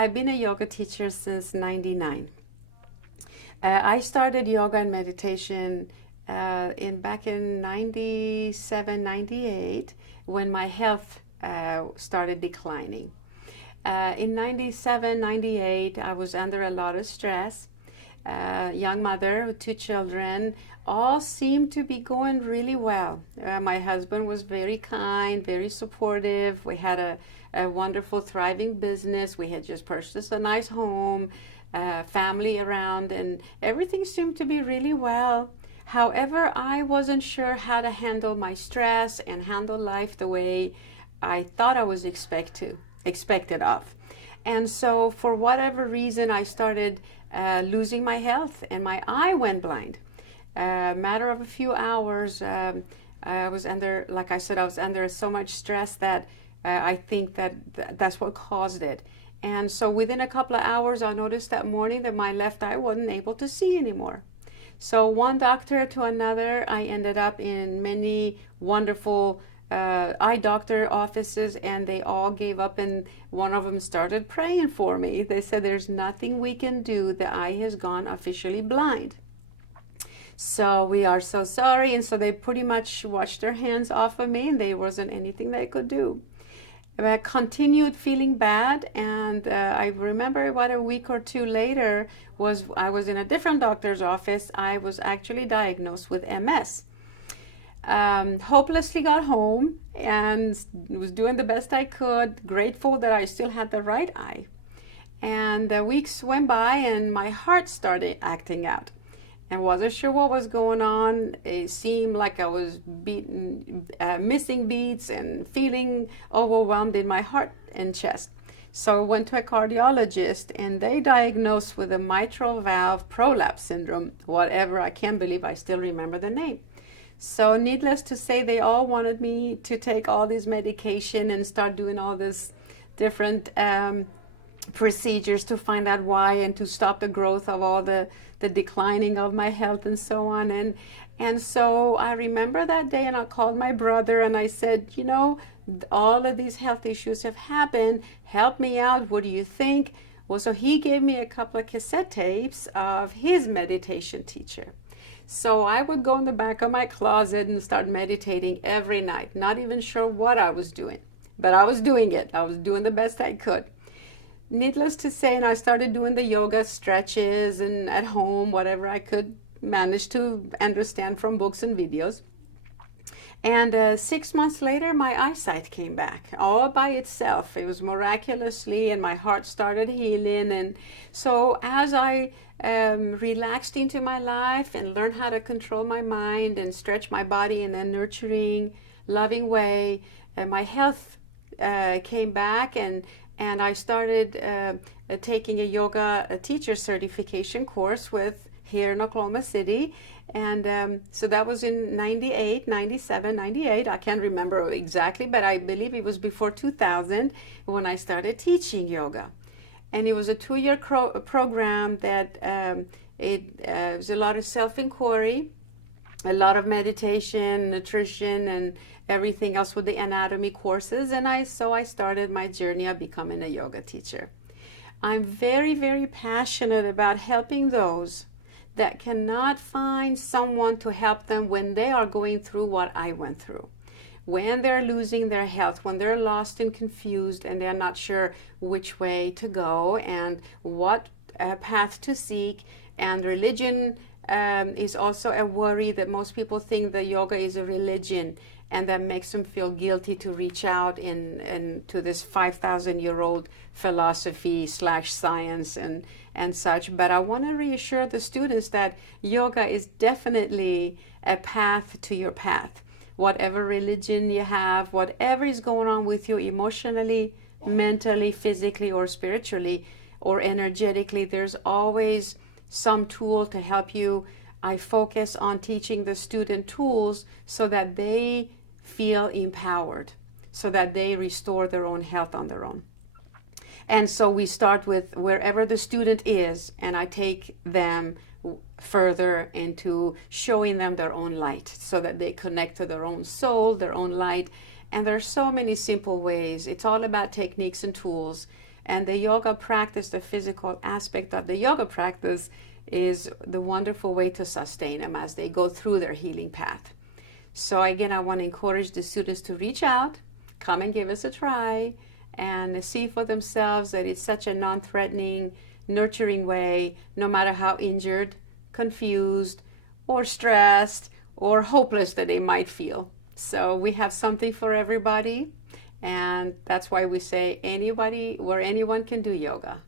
I've been a yoga teacher since 99. I started yoga and meditation in back in 97, 98 when my health started declining. In 97, 98, I was under a lot of stress. Young mother with two children, all seemed to be going really well. My husband was very kind, very supportive. We had a wonderful, thriving business. We had just purchased a nice home, family around, and everything seemed to be really well. However, I wasn't sure how to handle my stress and handle life the way I thought I was expected of. And so, for whatever reason, I started losing my health, and my eye went blind. Matter of a few hours, I was under, like I said, I was under so much stress that I think that's what caused it. And so, within a couple of hours, I noticed that morning that my left eye wasn't able to see anymore. So, one doctor to another, I ended up in many wonderful eye doctor offices, and they all gave up, and one of them started praying for me. They said, there's nothing we can do. The eye has gone officially blind. So we are so sorry. And so they pretty much washed their hands off of me, and there wasn't anything they could do. I continued feeling bad, and I remember about a week or two later I was in a different doctor's office. I was actually diagnosed with MS. Hopelessly got home and was doing the best I could, grateful that I still had the right eye. And the weeks went by, and my heart started acting out. And wasn't sure what was going on. It seemed like I was missing beats and feeling overwhelmed in my heart and chest. So I went to a cardiologist, and they diagnosed with a mitral valve prolapse syndrome, whatever. I can't believe I still remember the name. So needless to say, they all wanted me to take all this medication and start doing all this different procedures to find out why, and to stop the growth of all the declining of my health and so on. And so I remember that day, and I called my brother and I said, all of these health issues have happened. Help me out. What do you think? Well, so he gave me a couple of cassette tapes of his meditation teacher. So I would go in the back of my closet and start meditating every night, not even sure what I was doing, but I was doing it. I was doing the best I could. Needless to say, and I started doing the yoga stretches and at home, whatever I could manage to understand from books and videos. And 6 months later, my eyesight came back all by itself. It was miraculously, and my heart started healing. And so as I relaxed into my life and learned how to control my mind and stretch my body in a nurturing, loving way, my health came back, and I started taking a teacher certification course here in Oklahoma City. And so that was in 98, 97, 98. I can't remember exactly, but I believe it was before 2000 when I started teaching yoga. And it was a 2-year program that it was a lot of self-inquiry, a lot of meditation, nutrition, and everything else with the anatomy courses. And so I started my journey of becoming a yoga teacher. I'm very, very passionate about helping those that cannot find someone to help them when they are going through what I went through. When they're losing their health, when they're lost and confused, and they're not sure which way to go and what path to seek. And religion is also a worry that most people think that yoga is a religion, and that makes them feel guilty to reach out to this 5,000-year-old philosophy / science and such. But I want to reassure the students that yoga is definitely a path to your path. Whatever religion you have, whatever is going on with you emotionally, mentally, physically, or spiritually, or energetically, there's always some tool to help you. I focus on teaching the student tools so that they feel empowered, so that they restore their own health on their own. And so we start with wherever the student is, and I take them further into showing them their own light so that they connect to their own soul, their own light. And there are so many simple ways. It's all about techniques and tools. And the yoga practice, the physical aspect of the yoga practice, is the wonderful way to sustain them as they go through their healing path. So again, I want to encourage the students to reach out, come and give us a try, and see for themselves that it's such a non-threatening, nurturing way, no matter how injured, confused, or stressed, or hopeless that they might feel. So we have something for everybody, and that's why we say anybody, where anyone can do yoga.